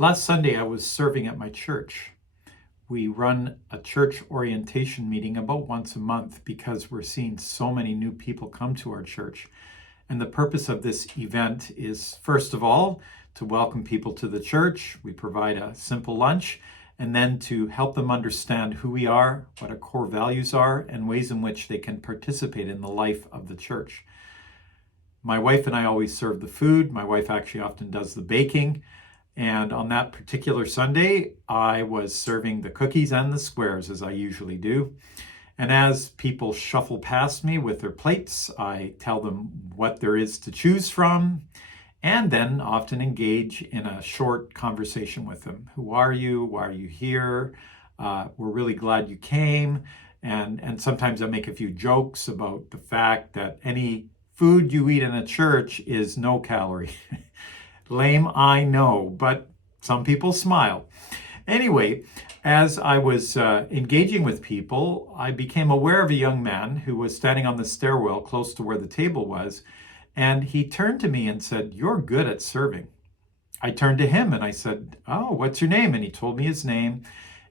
Last Sunday, I was serving at my church. We run a church orientation meeting about once a month because we're seeing so many new people come to our church. And the purpose of this event is, first of all, to welcome people to the church. We provide a simple lunch, and then to help them understand who we are, what our core values are, and ways in which they can participate in the life of the church. My wife and I always serve the food. My wife actually often does the baking. And on that particular Sunday, I was serving the cookies and the squares, as I usually do. And as people shuffle past me with their plates, I tell them what there is to choose from, and then often engage in a short conversation with them. Who are you? Why are you here? We're really glad you came. And sometimes I make a few jokes about the fact that any food you eat in a church is no calorie. Lame, I know, but some people smile. Anyway, as I was engaging with people, I became aware of a young man who was standing on the stairwell close to where the table was, and he turned to me and said, "You're good at serving." I turned to him and I said, "Oh, what's your name?" And he told me his name,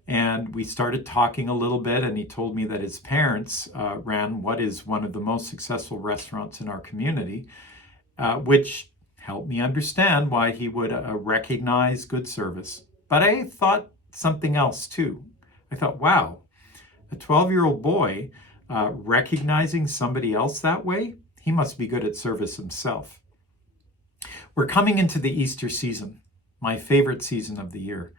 and we started talking a little bit, and he told me that his parents ran what is one of the most successful restaurants in our community, which helped me understand why he would recognize good service. But I thought something else too. I thought, wow, a 12-year-old boy recognizing somebody else that way, he must be good at service himself. We're coming into the Easter season, my favorite season of the year,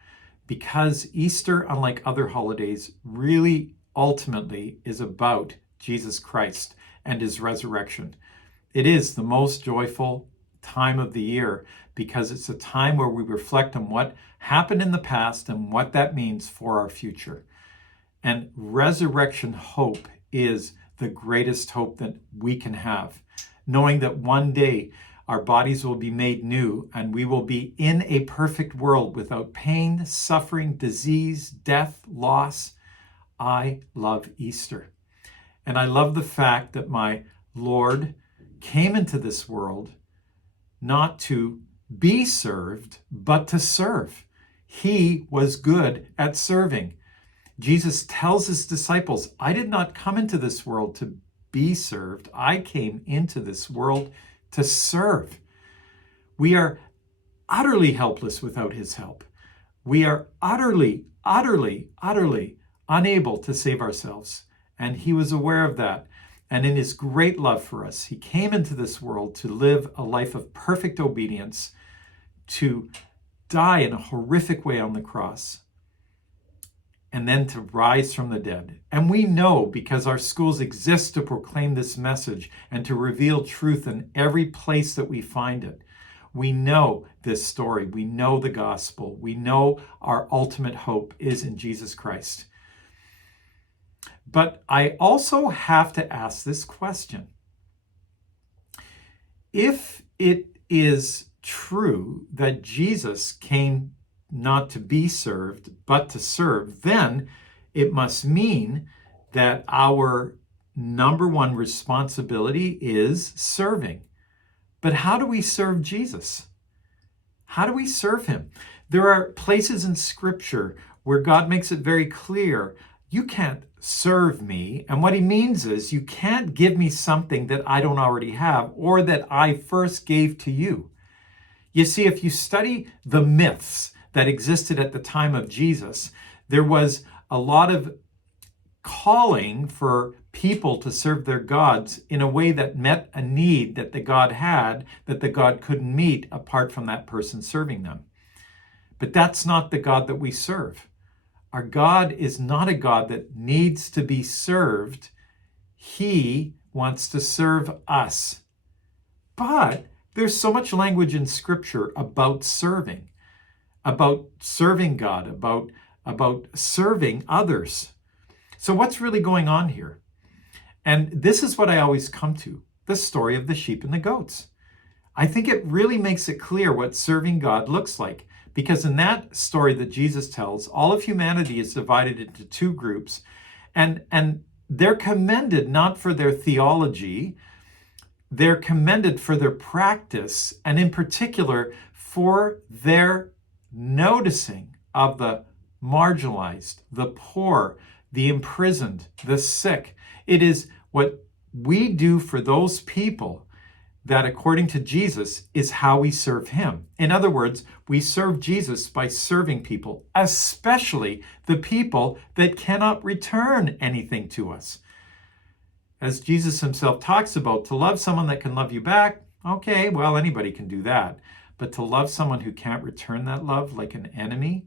because Easter, unlike other holidays, really ultimately is about Jesus Christ and his resurrection. It is the most joyful time of the year because it's a time where we reflect on what happened in the past and what that means for our future. And resurrection hope is the greatest hope that we can have, knowing that one day our bodies will be made new and we will be in a perfect world without pain, suffering, disease, death, loss. I love Easter. And I love the fact that my Lord came into this world not to be served, but to serve. He was good at serving. Jesus tells his disciples, "I did not come into this world to be served. I came into this world to serve." We are utterly helpless without his help. We are utterly unable to save ourselves. And he was aware of that. And in his great love for us, he came into this world to live a life of perfect obedience, to die in a horrific way on the cross, and then to rise from the dead. And we know, because our schools exist to proclaim this message and to reveal truth in every place that we find it. We know this story. We know the gospel. We know our ultimate hope is in Jesus Christ. But I also have to ask this question. If it is true that Jesus came not to be served, but to serve, then it must mean that our number one responsibility is serving. But how do we serve Jesus? How do we serve him? There are places in Scripture where God makes it very clear, you can't serve me. And what he means is you can't give me something that I don't already have or that I first gave to you. You see, if you study the myths that existed at the time of Jesus, there was a lot of calling for people to serve their gods in a way that met a need that the god had that the god couldn't meet apart from that person serving them. But that's not the God that we serve. Our God is not a God that needs to be served. He wants to serve us. But there's so much language in Scripture about serving God, about serving others. So what's really going on here? And this is what I always come to, the story of the sheep and the goats. I think it really makes it clear what serving God looks like. Because in that story that Jesus tells, all of humanity is divided into two groups, and they're commended not for their theology, they're commended for their practice, and in particular for their noticing of the marginalized, the poor, the imprisoned, the sick. It is what we do for those people that, according to Jesus, is how we serve him. In other words, we serve Jesus by serving people, especially the people that cannot return anything to us. As Jesus himself talks about, to love someone that can love you back, okay, well, anybody can do that. But to love someone who can't return that love, like an enemy,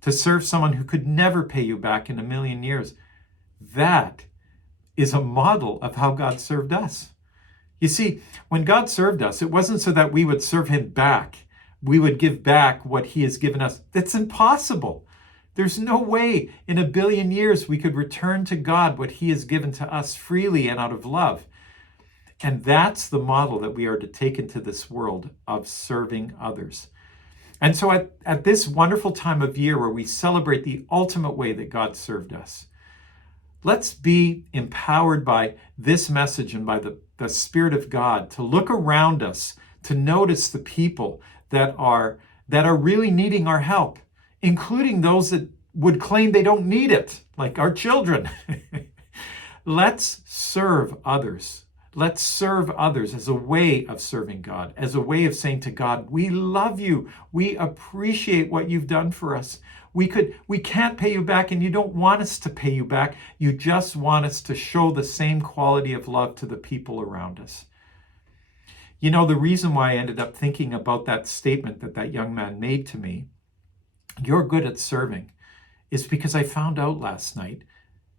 to serve someone who could never pay you back in a million years, that is a model of how God served us. You see, when God served us, it wasn't so that we would serve him back. We would give back what he has given us. That's impossible. There's no way in a billion years we could return to God what he has given to us freely and out of love. And that's the model that we are to take into this world of serving others. And so at this wonderful time of year where we celebrate the ultimate way that God served us, let's be empowered by this message and by the Spirit of God to look around us, to notice the people that are really needing our help, including those that would claim they don't need it, like our children. Let's serve others. Let's serve others as a way of serving God, as a way of saying to God, we love you. We appreciate what you've done for us. We can't pay you back, and you don't want us to pay you back. You just want us to show the same quality of love to the people around us. You know, the reason why I ended up thinking about that statement that young man made to me, you're good at serving, is because I found out last night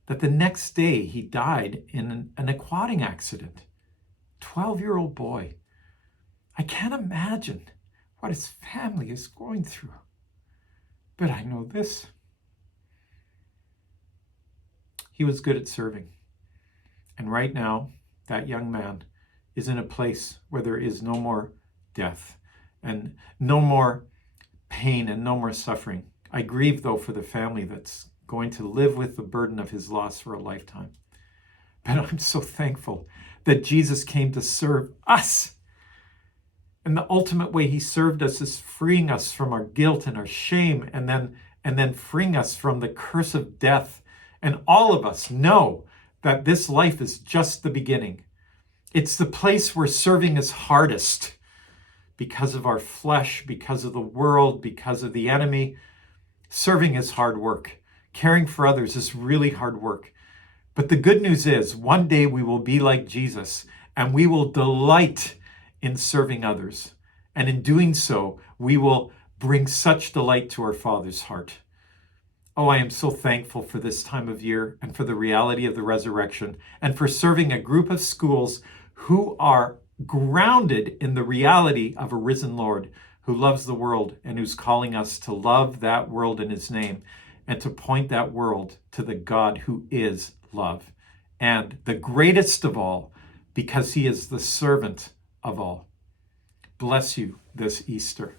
that the next day he died in an aquatic accident. 12-year-old boy. I can't imagine what his family is going through. But I know this. He was good at serving. And right now, that young man is in a place where there is no more death and no more pain and no more suffering. I grieve, though, for the family that's going to live with the burden of his loss for a lifetime. But I'm so thankful that Jesus came to serve us. And the ultimate way he served us is freeing us from our guilt and our shame, and then freeing us from the curse of death. And all of us know that this life is just the beginning. It's the place where serving is hardest because of our flesh, because of the world, because of the enemy. Serving is hard work. Caring for others is really hard work. But the good news is, one day we will be like Jesus, and we will delight in serving others. And in doing so, we will bring such delight to our Father's heart. Oh, I am so thankful for this time of year and for the reality of the resurrection, and for serving a group of schools who are grounded in the reality of a risen Lord who loves the world and who's calling us to love that world in his name and to point that world to the God who is love, and the greatest of all, because he is the servant of all. Bless you this Easter.